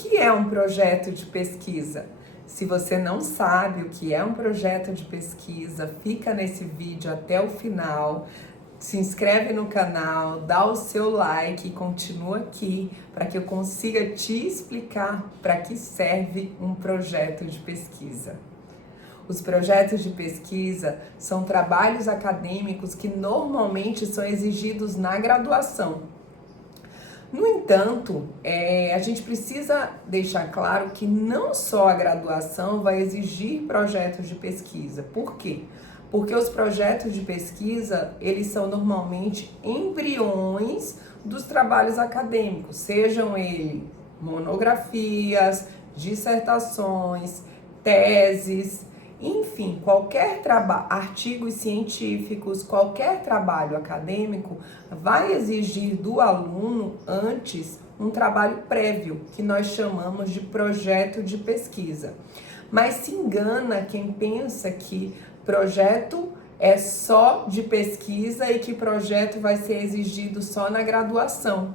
que é um projeto de pesquisa? Se você não sabe o que é um projeto de pesquisa, fica nesse vídeo até o final, se inscreve no canal, dá o seu like e continua aqui para que eu consiga te explicar para que serve um projeto de pesquisa. Os projetos de pesquisa são trabalhos acadêmicos que normalmente são exigidos na graduação. No entanto, a gente precisa deixar claro que não só a graduação vai exigir projetos de pesquisa. Por quê? Porque os projetos de pesquisa, eles são normalmente embriões dos trabalhos acadêmicos, sejam eles monografias, dissertações, teses, enfim, qualquer trabalho, artigos científicos, qualquer trabalho acadêmico vai exigir do aluno antes um trabalho prévio, que nós chamamos de projeto de pesquisa. Mas se engana quem pensa que projeto é só de pesquisa e que projeto vai ser exigido só na graduação.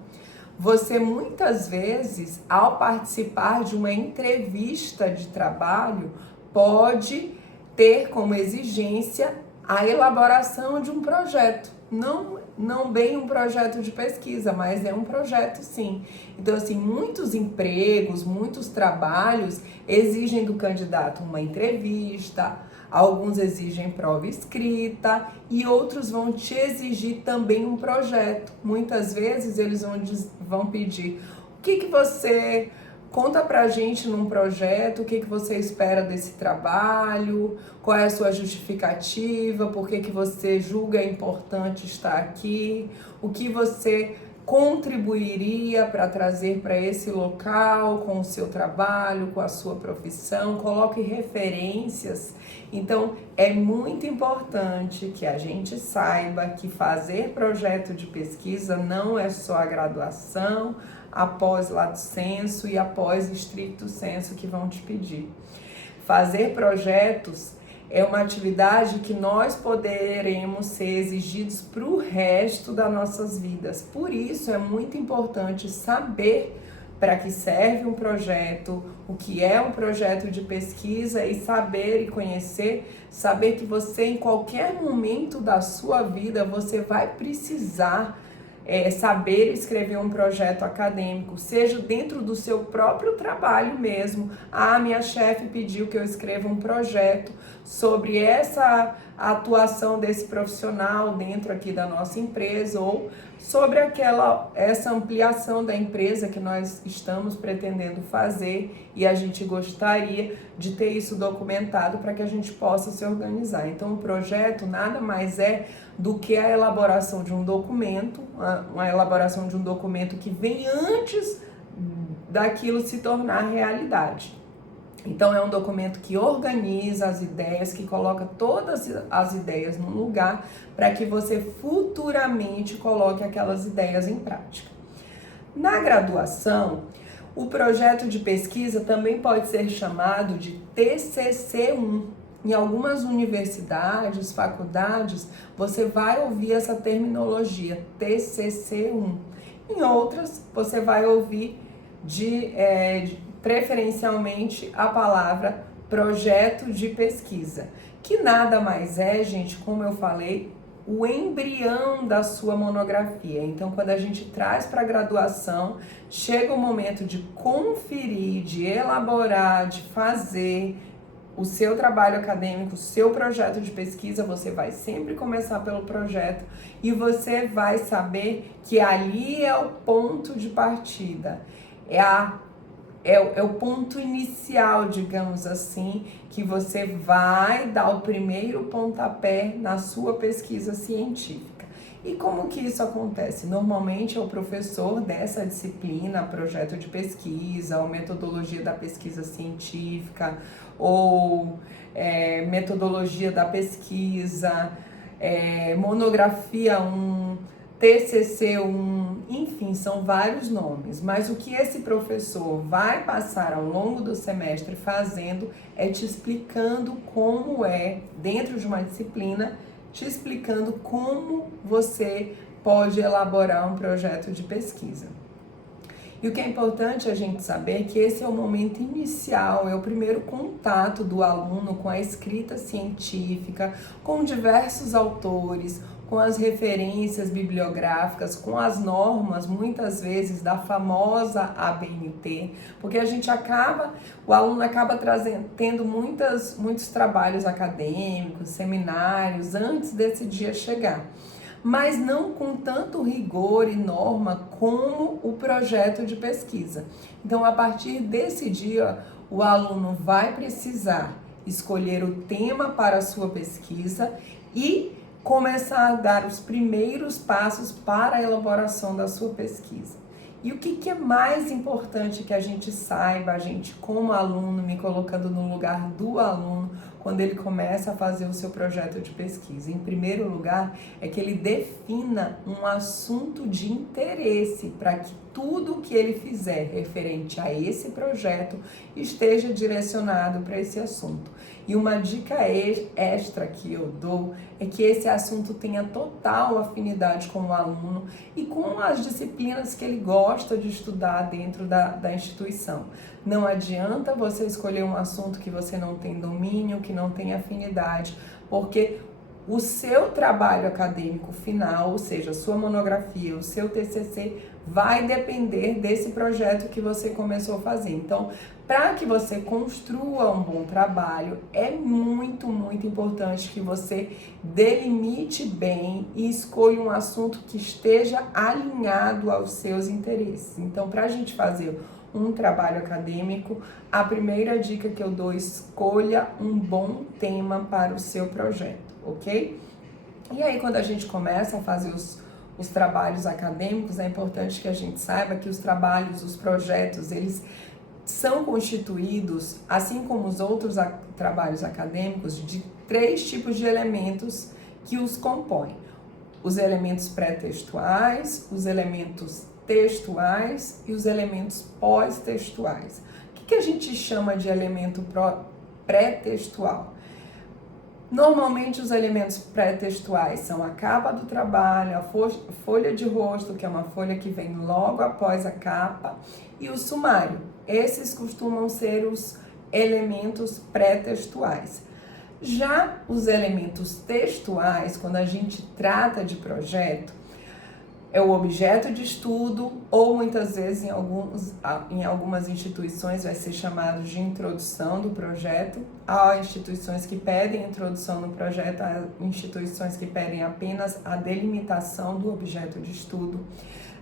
Você muitas vezes, ao participar de uma entrevista de trabalho, pode ter como exigência a elaboração de um projeto. Não bem um projeto de pesquisa, mas é um projeto sim. Então, assim, muitos empregos, muitos trabalhos exigem do candidato uma entrevista, alguns exigem prova escrita e outros vão te exigir também um projeto. Muitas vezes eles vão pedir o que você... Conta pra gente num projeto o que você espera desse trabalho, qual é a sua justificativa, por que você julga importante estar aqui, o que você contribuiria para trazer para esse local com o seu trabalho, com a sua profissão, coloque referências. Então, é muito importante que a gente saiba que fazer projeto de pesquisa não é só a graduação, após lato sensu e após estricto sensu que vão te pedir. Fazer projetos é uma atividade que nós poderemos ser exigidos para o resto das nossas vidas. Por isso é muito importante saber para que serve um projeto, o que é um projeto de pesquisa e saber e conhecer, saber que você em qualquer momento da sua vida você vai precisar saber escrever um projeto acadêmico, seja dentro do seu próprio trabalho mesmo. Minha chefe pediu que eu escreva um projeto sobre essa atuação desse profissional dentro aqui da nossa empresa ou sobre essa ampliação da empresa que nós estamos pretendendo fazer e a gente gostaria de ter isso documentado para que a gente possa se organizar. Então, o projeto nada mais é do que a elaboração de um documento, uma elaboração de um documento que vem antes daquilo se tornar realidade. Então, é um documento que organiza as ideias, que coloca todas as ideias num lugar para que você futuramente coloque aquelas ideias em prática. Na graduação, o projeto de pesquisa também pode ser chamado de TCC1. Em algumas universidades, faculdades, você vai ouvir essa terminologia, TCC1. Em outras, você vai ouvir preferencialmente a palavra projeto de pesquisa, que nada mais é, gente, como eu falei, o embrião da sua monografia. Então, quando a gente traz para a graduação, chega o momento de conferir, de elaborar, de fazer o seu trabalho acadêmico, o seu projeto de pesquisa, você vai sempre começar pelo projeto e você vai saber que ali é o ponto de partida, é o ponto inicial, digamos assim, que você vai dar o primeiro pontapé na sua pesquisa científica. E como que isso acontece? Normalmente é o professor dessa disciplina, projeto de pesquisa, ou metodologia da pesquisa científica, ou metodologia da pesquisa, monografia 1, TCC1, enfim, são vários nomes, mas o que esse professor vai passar ao longo do semestre fazendo é te explicando como dentro de uma disciplina, te explicando como você pode elaborar um projeto de pesquisa. E o que é importante a gente saber é que esse é o momento inicial, é o primeiro contato do aluno com a escrita científica, com diversos autores, com as referências bibliográficas, com as normas, muitas vezes, da famosa ABNT, porque o aluno acaba tendo muitos trabalhos acadêmicos, seminários, antes desse dia chegar, mas não com tanto rigor e norma como o projeto de pesquisa. Então, a partir desse dia, o aluno vai precisar escolher o tema para a sua pesquisa e começar a dar os primeiros passos para a elaboração da sua pesquisa. E o que é mais importante que a gente saiba, a gente como aluno, me colocando no lugar do aluno, quando ele começa a fazer o seu projeto de pesquisa? Em primeiro lugar, é que ele defina um assunto de interesse para que tudo que ele fizer referente a esse projeto esteja direcionado para esse assunto. E uma dica extra que eu dou é que esse assunto tenha total afinidade com o aluno e com as disciplinas que ele gosta de estudar dentro da instituição. Não adianta você escolher um assunto que você não tem domínio, que não tem afinidade, porque o seu trabalho acadêmico final, ou seja, a sua monografia, o seu TCC, vai depender desse projeto que você começou a fazer. Então, para que você construa um bom trabalho, é muito, muito importante que você delimite bem e escolha um assunto que esteja alinhado aos seus interesses. Então, para a gente fazer um trabalho acadêmico, a primeira dica que eu dou: escolha um bom tema para o seu projeto, ok? E aí, quando a gente começa a fazer os trabalhos acadêmicos, é importante que a gente saiba que os trabalhos, os projetos, eles são constituídos, assim como os outros trabalhos acadêmicos, de 3 tipos de elementos que os compõem: os elementos pré-textuais, os elementos textuais e os elementos pós-textuais. O que a gente chama de elemento pré-textual? Normalmente os elementos pré-textuais são a capa do trabalho, a folha de rosto, que é uma folha que vem logo após a capa, e o sumário. Esses costumam ser os elementos pré-textuais. Já os elementos textuais, quando a gente trata de projeto, é o objeto de estudo, ou muitas vezes em algumas instituições vai ser chamado de introdução do projeto. Há instituições que pedem introdução no projeto, há instituições que pedem apenas a delimitação do objeto de estudo.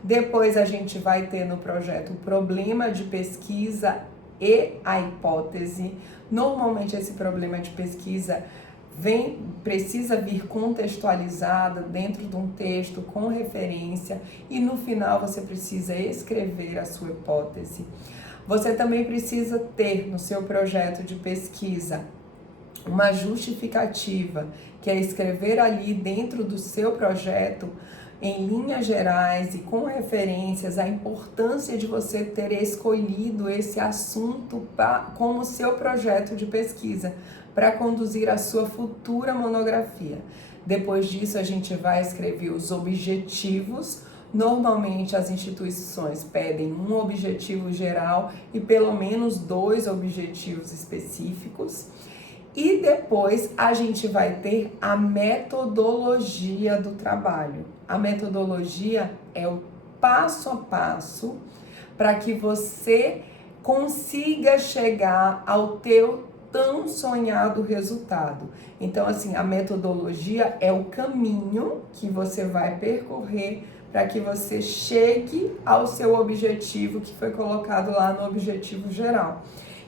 Depois a gente vai ter no projeto o problema de pesquisa e a hipótese. Normalmente esse problema de pesquisa precisa vir contextualizada dentro de um texto com referência, e no final você precisa escrever a sua hipótese. Você também precisa ter no seu projeto de pesquisa uma justificativa, que é escrever ali dentro do seu projeto, em linhas gerais e com referências, a importância de você ter escolhido esse assunto como seu projeto de pesquisa, para conduzir a sua futura monografia. Depois disso, a gente vai escrever os objetivos. Normalmente, as instituições pedem um objetivo geral e pelo menos 2 objetivos específicos. E depois, a gente vai ter a metodologia do trabalho. A metodologia é o passo a passo para que você consiga chegar ao teu tão sonhado resultado. Então, assim, a metodologia é o caminho que você vai percorrer para que você chegue ao seu objetivo que foi colocado lá no objetivo geral.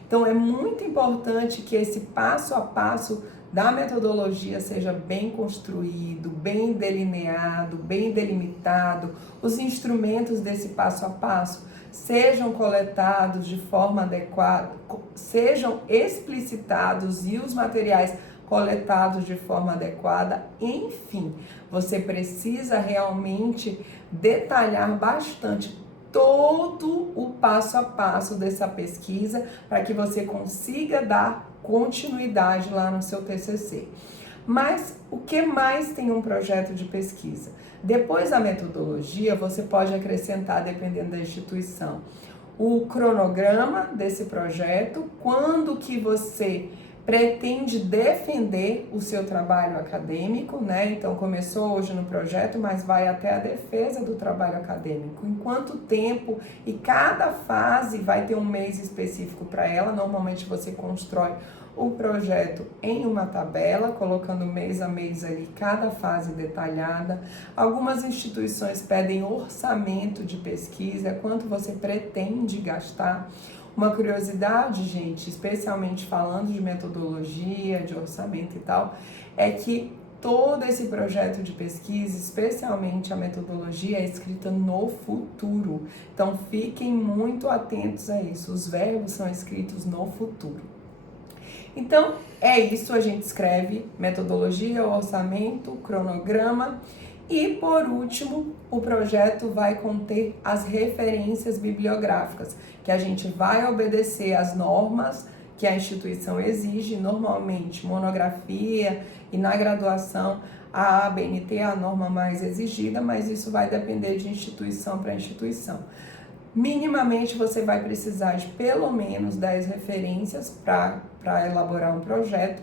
Então, é muito importante que esse passo a passo da metodologia seja bem construído, bem delineado, bem delimitado. Os instrumentos desse passo a passo sejam coletados de forma adequada, sejam explicitados e os materiais coletados de forma adequada. Enfim, você precisa realmente detalhar bastante todo o passo a passo dessa pesquisa para que você consiga dar continuidade lá no seu TCC. Mas o que mais tem um projeto de pesquisa? Depois da metodologia, você pode acrescentar, dependendo da instituição, o cronograma desse projeto, quando que você pretende defender o seu trabalho acadêmico, né? Então começou hoje no projeto, mas vai até a defesa do trabalho acadêmico. Em quanto tempo, e cada fase vai ter um mês específico para ela. Normalmente você constrói o projeto em uma tabela, colocando mês a mês ali cada fase detalhada. Algumas instituições pedem orçamento de pesquisa, quanto você pretende gastar. Uma curiosidade, gente, especialmente falando de metodologia, de orçamento e tal, é que todo esse projeto de pesquisa, especialmente a metodologia, é escrita no futuro. Então, fiquem muito atentos a isso. Os verbos são escritos no futuro. Então, é isso. A gente escreve metodologia, orçamento, cronograma. E, por último, o projeto vai conter as referências bibliográficas, que a gente vai obedecer às normas que a instituição exige, normalmente monografia, e na graduação a ABNT é a norma mais exigida, mas isso vai depender de instituição para instituição. Minimamente você vai precisar de pelo menos 10 referências para elaborar um projeto.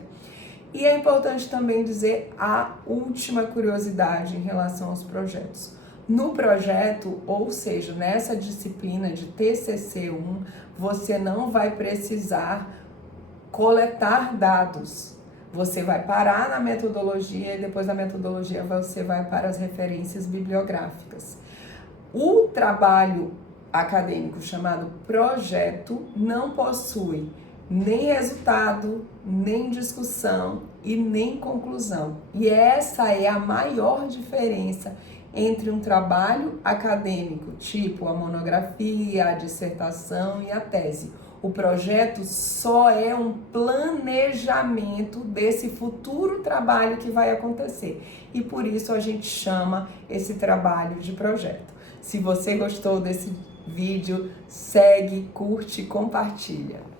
E é importante também dizer a última curiosidade em relação aos projetos. No projeto, ou seja, nessa disciplina de TCC1, você não vai precisar coletar dados. Você vai parar na metodologia e depois da metodologia você vai para as referências bibliográficas. O trabalho acadêmico chamado projeto não possui nem resultado, nem discussão e nem conclusão. E essa é a maior diferença entre um trabalho acadêmico, tipo a monografia, a dissertação e a tese. O projeto só é um planejamento desse futuro trabalho que vai acontecer. E por isso a gente chama esse trabalho de projeto. Se você gostou desse vídeo, segue, curte e compartilha.